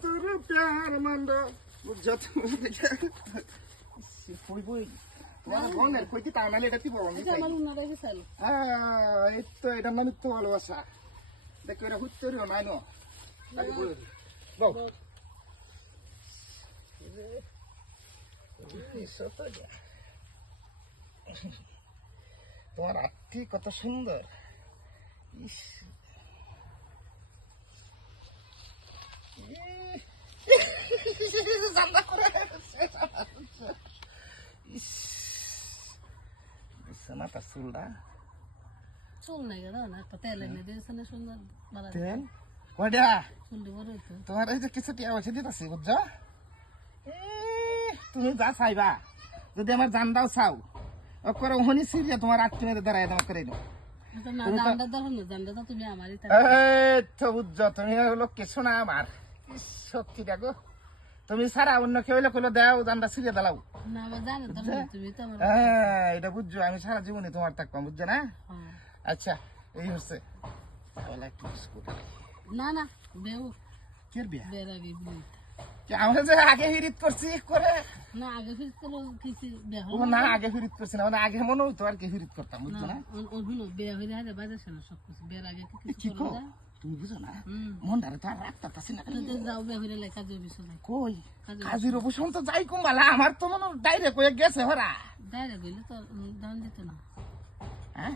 তোর প্যার মান্ডা যত কই বই তোমার মনের কইতে তা নালে এটা কি বলবো এই তো এটা মানে তো ভালোবাসা দেখো এটা হুত্তরিও নাই নো আগে বলে বল তোমার আত্মি কত সুন্দর ইস বিছানাটা চুলটা চুল নাই গেল না একটা তেল এনে দিয়েছে না সুন্দর তেল কয়টা চুল বড় হইতো তোমার এই যে কিছু টিয়া পয়সা দিতেছি বুঝছো তুমি যা চাইবা যদি আমার জানটাও চাও করে ওখানে সিরিয়া তোমার আত্মি মেরে দাঁড়ায় তোমার করে দাও না জানটা দাও না জানটা তো তুমি আমারই তো বুঝছো তুমি হলো কিছু না আমার সত্যি দেখো তুমি সারা অন্য কেউ হইলে কইলো দাও জানটা সিরিয়া দাও না আমার জানো তো তুমি তো আমার হ্যাঁ এটা বুঝছো আমি সারা জীবনে তোমার থাকতাম বুঝছো না হ্যাঁ। আচ্ছা এই হচ্ছে না না বেউ কের বিয়া বের আগে বিয়ে আমরা যে আগে হিরিত করছি করে না আগে ফির তো কিছু বেহ ও না আগে হিরিত করছি না মানে আগে মনে হতো আর কি হিরিত করতাম বুঝছো না ওগুলো বেয়া হয়ে যায় বাজাছে না সব কিছু বের আগে কি কিছু কো করে না তুমি বুঝো না মনটারে তো আর রাখতে পারছি না তো যাও বেয়া হয়ে লেখা যাবে সবাই কই কাজীর অবসর তো যাই কুম্বালা আমার তো মনে ডাইরেক্ট হয়ে গেছে হরা ডাইরেক্ট গেলে তো দান দিত না হ্যাঁ